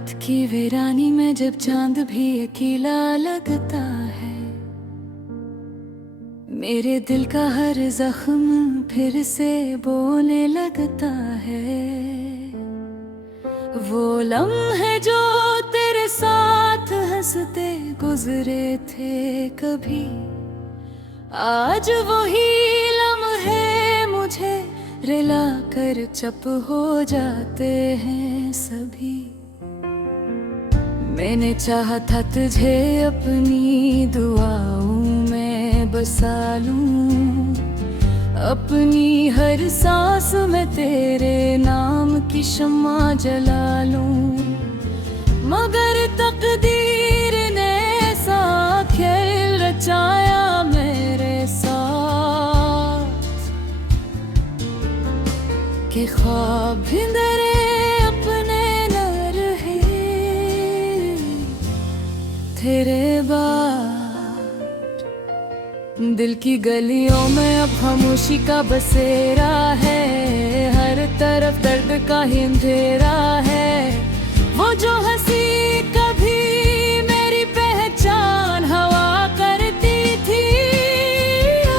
रात की वीरानी में जब चांद भी अकेला लगता है, मेरे दिल का हर जख्म फिर से बोलने लगता है। वो लम्हे जो तेरे साथ हंसते गुजरे थे कभी, आज वही लम्हे मुझे रिला कर चुप हो जाते हैं सभी। मैंने चाहा था तुझे अपनी दुआओं में बसा लूं, अपनी हर सांस में तेरे नाम की शम्मा जला लूं, मगर तकदीर ने ऐसा खेल रचाया मेरे साथ कि ख्वाब भी मेरे तेरे बाद। दिल की गलियों में अब खामोशी का बसेरा है, हर तरफ दर्द का ही अंधेरा है। वो जो हंसी कभी मेरी पहचान हवा करती थी,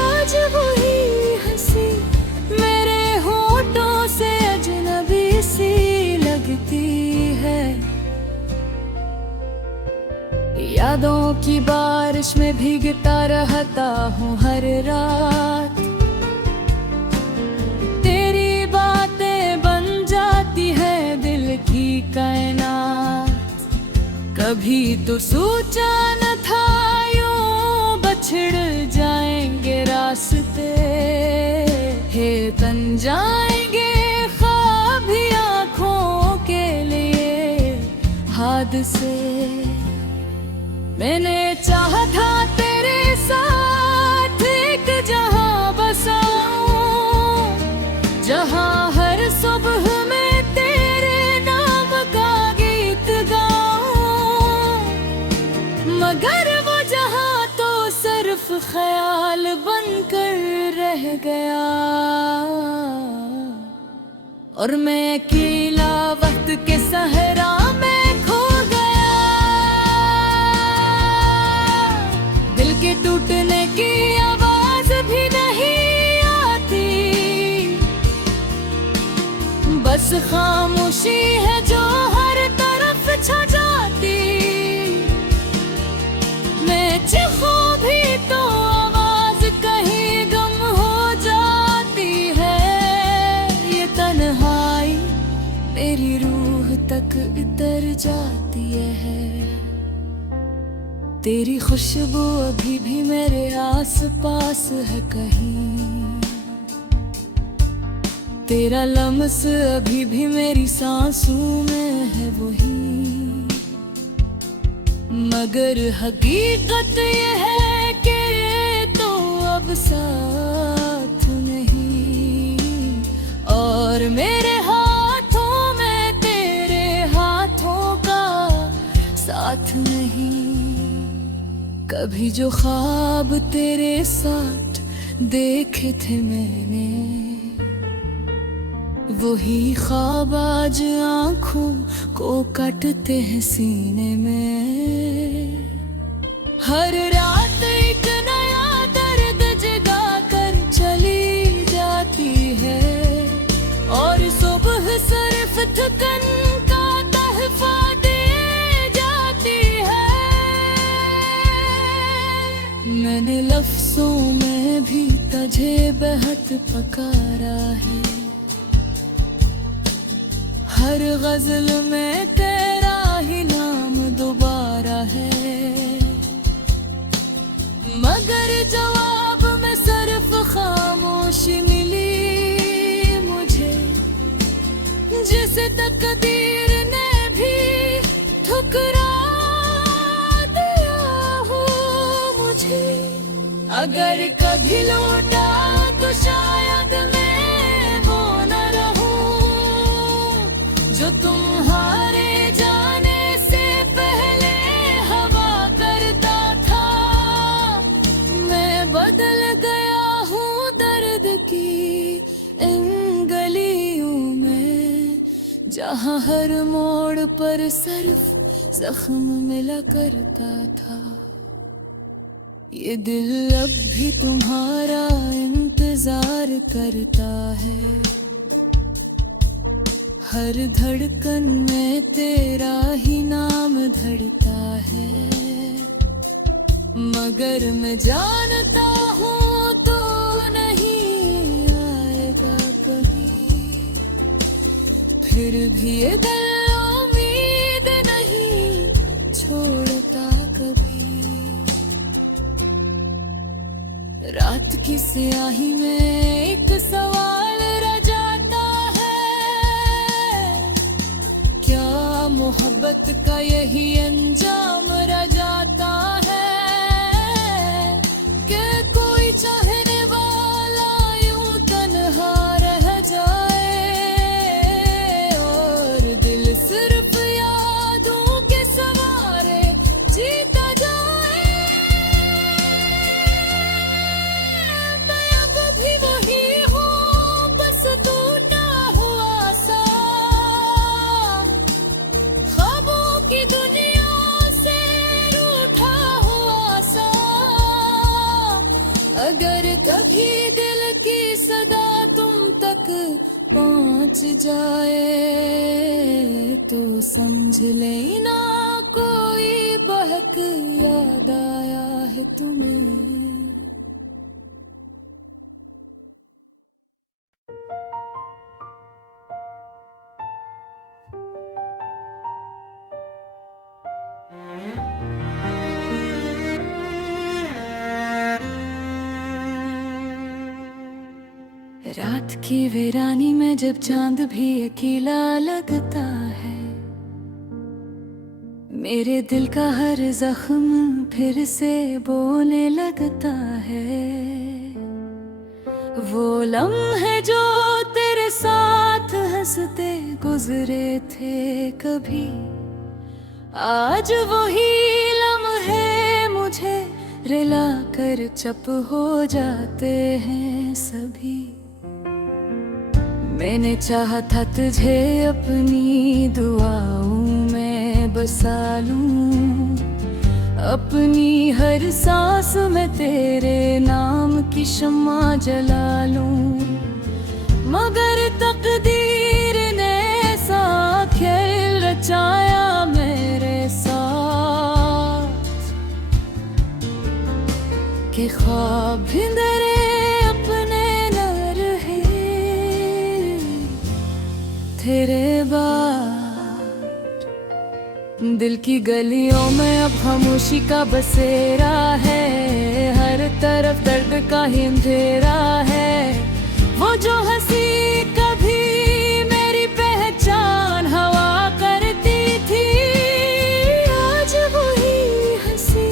आज वही हंसी मेरे होठों से अजनबी सी लगती है। यादों की बारिश में भीगता रहता हूँ हर रात, तेरी बातें बन जाती है दिल की कायनात। कभी तो सोचा न था यूं बछड़ जाएंगे रास्ते, हे तन जाएंगे ख्वाब भी आँखों के लिए हादसे। मैंने चाहा था तेरे साथ एक जहां बसाऊं, जहां हर सुबह में तेरे नाम का गीत गाऊं, मगर वो जहां तो सिर्फ ख्याल बनकर रह गया। और मैं अकेला वक्त के सहरा में टूटने की आवाज भी नहीं आती, बस खामोशी है जो हर तरफ छा जाती। मैं चीखूं भी तो आवाज कहीं गम हो जाती है। ये तन्हाई मेरी रूह तक इतर जाती है, तेरी खुशबू अभी भी मेरे आस पास है कहीं, तेरा लम्स अभी भी मेरी सांसों में है वही। मगर हकीकत ये है कि तो अब साथ नहीं, और मेरे हाथों में तेरे हाथों का साथ नहीं। कभी जो ख्वाब तेरे साथ देखे थे मैंने, वही ख्वाब आज आँखों को काटते हैं सीने में। हर रात एक नया दर्द जगा कर चली जाती है, और सुबह सिर्फ थकन का तहफा दे जाती है। मैंने लफ्जों में भी तुझे बेहद पुकारा है, हर गजल में तेरा ही नाम दोबारा है, मगर जवाब में सिर्फ खामोशी मिली मुझे, जिसे तकदीर ने भी ठुकरा दिया हो मुझे। अगर कभी लौटा तो शायद मैं वो न रहूं जो तुम्हारे जाने से पहले हवा करता था। मैं बदल गया हूँ दर्द की इन गलियों में, जहाँ हर मोड़ पर सिर्फ जख्म मिला करता था। ये दिल अब भी तुम्हारा इंतजार करता है, हर धड़कन में तेरा ही नाम धड़ता है। मगर मैं जानता हूँ तो नहीं आएगा कभी, फिर भी ये दिल उम्मीद नहीं छोड़ता कभी। रात की स्याही में एक सवाल रह जाता है, क्या मोहब्बत का यही अंजाम रह जाता है कि कोई चाहने वाला यूं तन्हा रह जाए और दिल सिर्फ यादों के सवारे जीता जाए। मैं अब भी वही हूँ, बस टूटा हुआ सा, ख्वाबों की दुनिया से रूठा हुआ सा। अगर कभी दिल की सदा तुम तक पहुंच जाए तो समझ लेना कोई बहक याद आया है तुम्हें। रात की वीरानी में जब चांद भी अकेला लगता है, मेरे दिल का हर जख्म फिर से बोलने लगता है। वो लम्हे जो तेरे साथ हंसते गुजरे थे कभी, आज वही लम्हे मुझे रिला कर चुप हो जाते हैं सभी। मैंने चाहा था तुझे अपनी दुआओं में बसा लूं, अपनी हर सांस में तेरे नाम की शम्मा जला लूं। मगर तकदीर ने ऐसा खेल रचाया मेरे साथ कि ख्वाब भी मेरे तेरे बाद। दिल की गलियों में अब खामोशी का बसेरा है, हर तरफ दर्द का ही अंधेरा है। वो जो हंसी कभी मेरी पहचान हवा करती थी, आज वही हंसी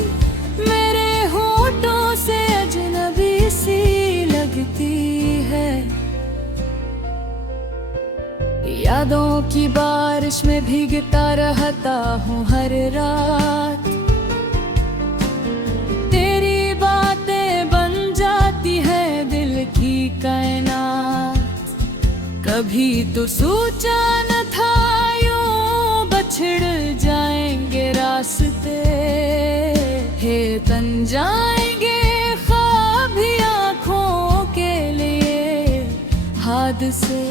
मेरे होठों से अजनबी सी लगती है। यादों की बारिश में भीगता रहता हूँ हर रात, तेरी बातें बन जाती है दिल की कायनात। कभी तो सोचा न था यूं बछड़ जाएंगे रास्ते, हे तन जाएंगे ख्वाब भी आँखों के लिए हादसे।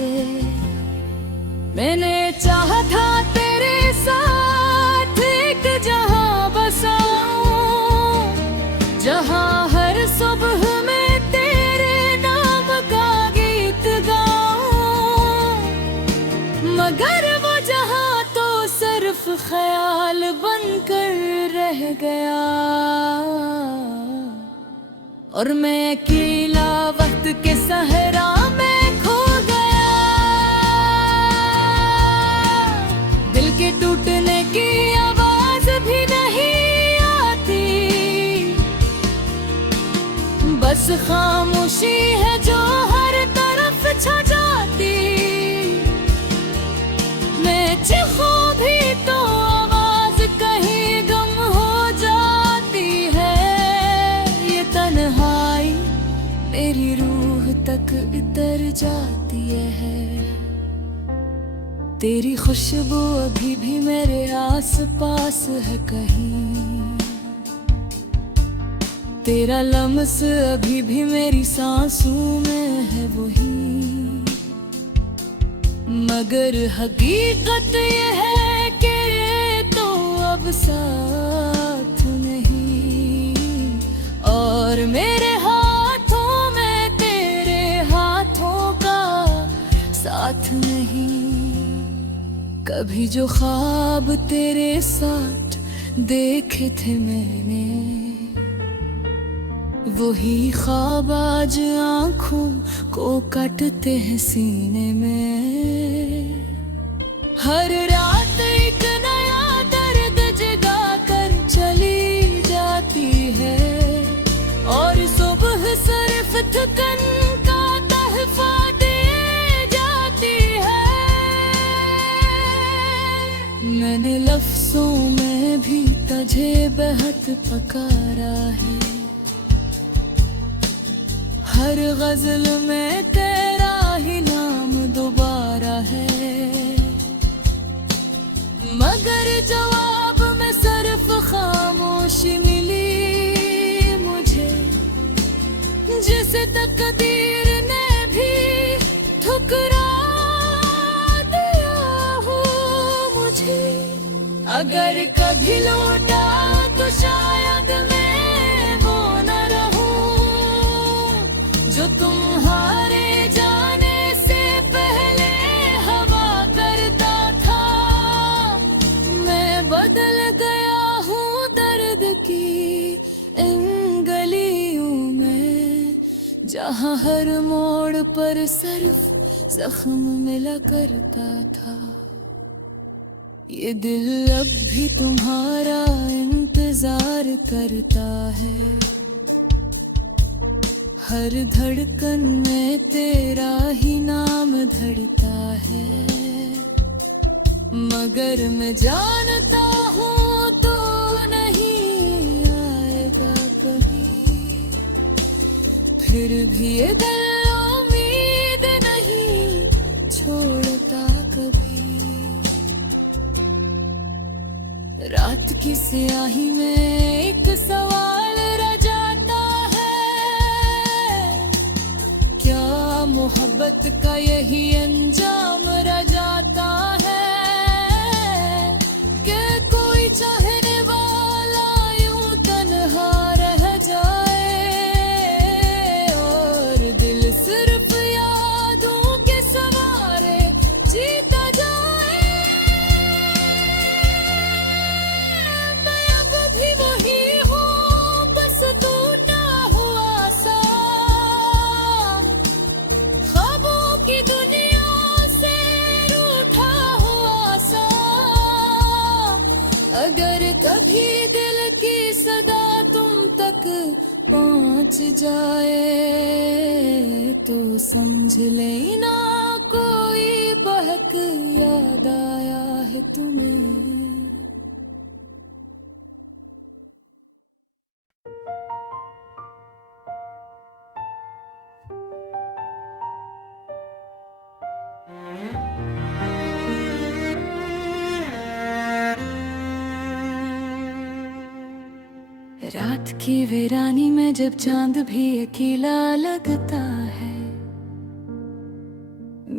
मैंने चाहा था तेरे साथ एक जहां बसाऊं, जहां हर सुबह में तेरे नाम का गीत गाऊं। मगर वो जहां तो सिर्फ ख्याल बनकर रह गया और मैं अकेला वक्त के सहरा में टूटने की आवाज भी नहीं आती, बस खामोशी है जो हर तरफ छा जाती। मैं चीखूं भी तो आवाज कहीं गम हो जाती है। ये तन्हाई मेरी रूह तक इतर जाती है। तेरी खुशबू अभी भी मेरे आस पास है कहीं, तेरा लम्स अभी भी मेरी सांसों में है वही। मगर हकीकत ये है कि तो अब साथ नहीं, और मेरे हाथों में तेरे हाथों का साथ नहीं। कभी जो ख्वाब तेरे साथ देखे थे मैंने, वही ख्वाब आज आँखों को काटते हैं सीने में। हर रात एक नया दर्द जगा कर चली जाती है, और सुबह सिर्फ थकन का तहफा दे जाती है। मैंने लफ्जों में भी तुझे बेहद पुकारा है, हर गजल में तेरा ही नाम दोबारा है। मगर जवाब में सिर्फ खामोशी मिली मुझे, जिसे तकदीर ने भी ठुकरा दिया हो मुझे। अगर कभी लौटा तो शायद मैं वो न रहूं जो तुम्हारे जाने से पहले हवा करता था। मैं बदल गया हूँ दर्द की इन गलियों में, जहाँ हर मोड़ पर सिर्फ जख्म मिला करता था। ये दिल अब भी तुम्हारा इंतजार करता है, हर धड़कन में तेरा ही नाम धड़ता है। मगर मैं जानता हूँ तो नहीं आएगा कभी, फिर भी ये दिल उम्मीद नहीं छोड़ता कभी। रात की स्याही में एक सवाल रह जाता है, क्या मोहब्बत का यही अंजाम रह जाता है कि कोई चाहने वाला यूं तन्हा रह जाए, और दिल सिर्फ यादों के सवारे जीता जाए। मैं अब भी वही हूँ, बस टूटा हुआ सा, ख्वाबों की दुनिया से रूठा हुआ सा। अगर कभी दिल की सदा तुम तक पहुँच जाए तो समझ लेना कोई बहक याद आया है तुम्हें। रात की वीरानी में जब चांद भी अकेला लगता है,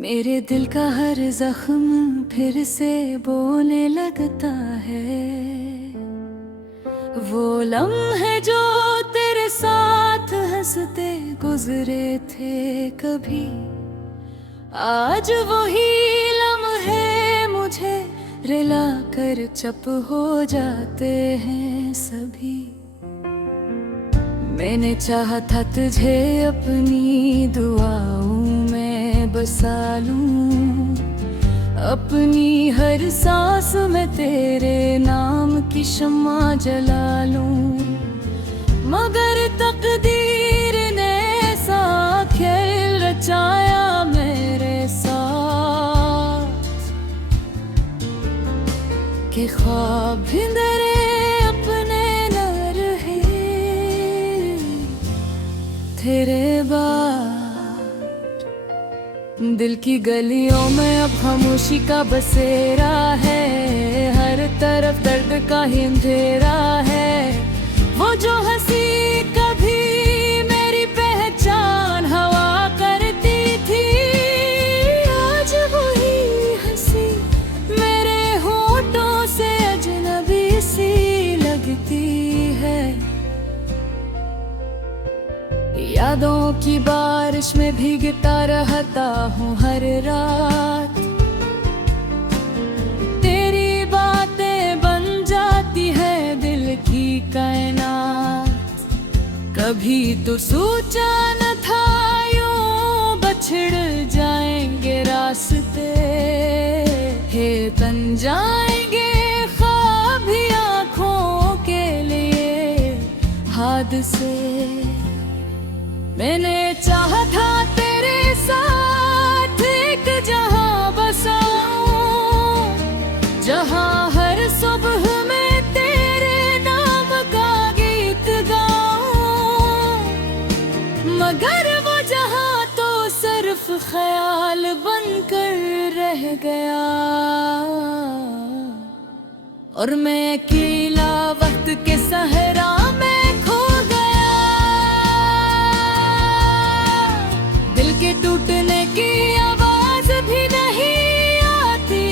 मेरे दिल का हर जख्म फिर से बोलने लगता है। वो लम्हे जो तेरे साथ हंसते गुजरे थे कभी, आज वही लम्हे मुझे रिला कर चुप हो जाते हैं सभी। मैंने चाहा था तुझे अपनी दुआओं में बसा लूं, अपनी हर सांस में तेरे नाम की शम्मा जला लूं। मगर तकदीर ने ऐसा खेल रचाया मेरे साथ कि ख्वाब भी मेरे अपने न रहे। तेरे बाद दिल की गलियों में अब खामोशी का बसेरा है, हर तरफ दर्द का ही अंधेरा है। वो जो हंसी कभी मेरी पहचान हवा करती थी, आज वही हंसी मेरे होठों से अजनबी सी लगती है। यादों की बारिश में भीगता रहता हूँ हर रात, तेरी बातें बन जाती है दिल की कायनात। कभी तो सोचा न था यूं बछड़ जाएंगे रास्ते, हे तन जाएंगे ख्वाब भी आँखों के लिए हादसे। मैंने चाहा था तेरे साथ एक जहां बसाऊं, जहां हर सुबह में तेरे नाम का गीत गाऊं, मगर वो जहां तो सिर्फ ख्याल बनकर रह गया। और मैं अकेला वक्त के सहरा में टूटने की आवाज भी नहीं आती,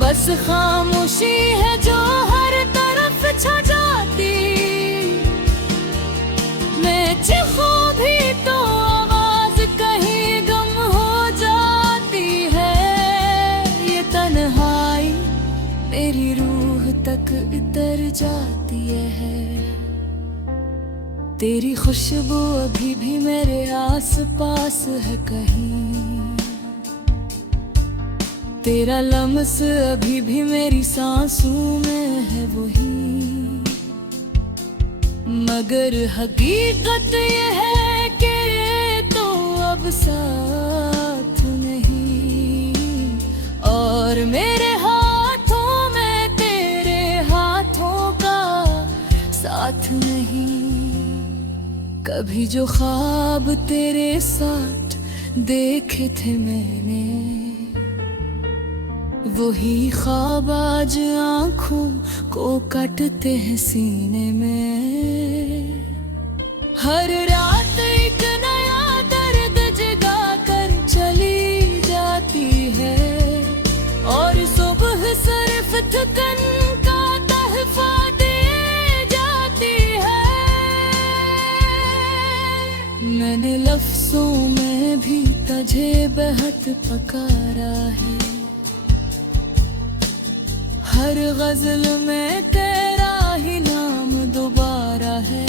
बस खामोशी है जो हर तरफ छा जाती। मैं चीखूं भी तो आवाज कहीं गम हो जाती है। ये तन्हाई मेरी रूह तक इतर जाती है। तेरी खुशबू अभी भी मेरे आस पास है कहीं, तेरा लम्स अभी भी मेरी सांसों में है वही। मगर हकीकत ये है कि तो अब साथ नहीं, और मेरे हाथों में तेरे हाथों का साथ नहीं। कभी जो ख्वाब तेरे साथ देखे थे मैंने, वही ख्वाब आज आँखों को काटते हैं सीने में। हर रात एक नया दर्द जगा कर चली जाती है, और सुबह सिर्फ थकन का तहफा दे जाती है। मैंने लफ्ज़ों में भी तुझे बेहद पुकारा है, हर गज़ल में तेरा ही नाम दोबारा है।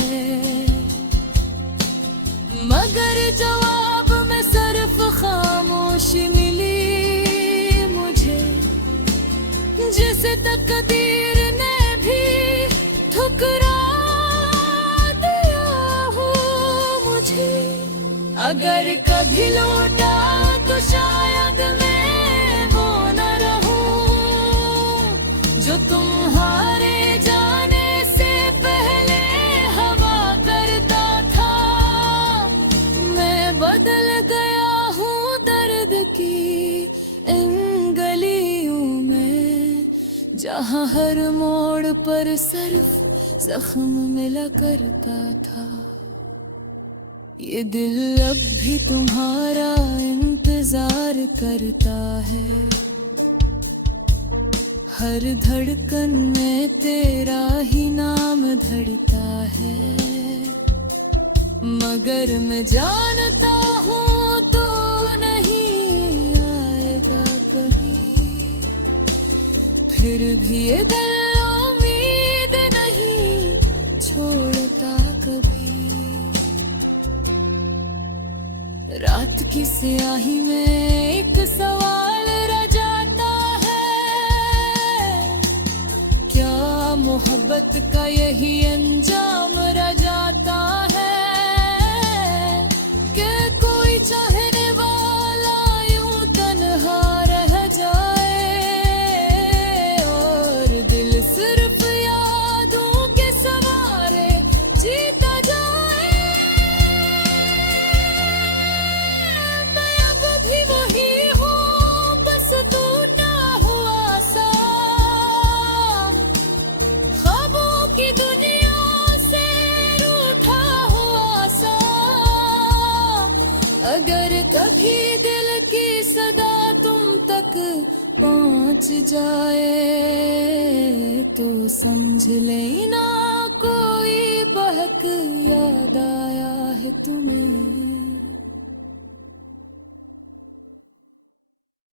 मगर जवाब में सिर्फ खामोशी मिली मुझे, जिसे तकदीर ने भी ठुकरा दिया हो मुझे। अगर कभी लौटा तो शायद मैं वो न रहूं जो तुम्हारे जाने से पहले हवा करता था। मैं बदल गया हूँ दर्द की इन गलियों में, जहाँ हर मोड़ पर सिर्फ जख्म मिला करता था। ये दिल अब भी तुम्हारा इंतजार करता है, हर धड़कन में तेरा ही नाम धड़ता है। मगर मैं जानता हूँ तो नहीं आएगा कभी, फिर भी ये दिल उम्मीद नहीं छोड़ता कभी। रात की स्याही में एक सवाल रह जाता है, क्या मोहब्बत का यही अंजाम रह जाता है कि कोई चाहने वाला यूं तन्हा रह जाए, और दिल सिर्फ यादों के सवारे जीता जाए। अगर कभी दिल की सदा तुम तक पहुंच जाए तो समझ लेना कोई बहक याद आया है तुम्हें।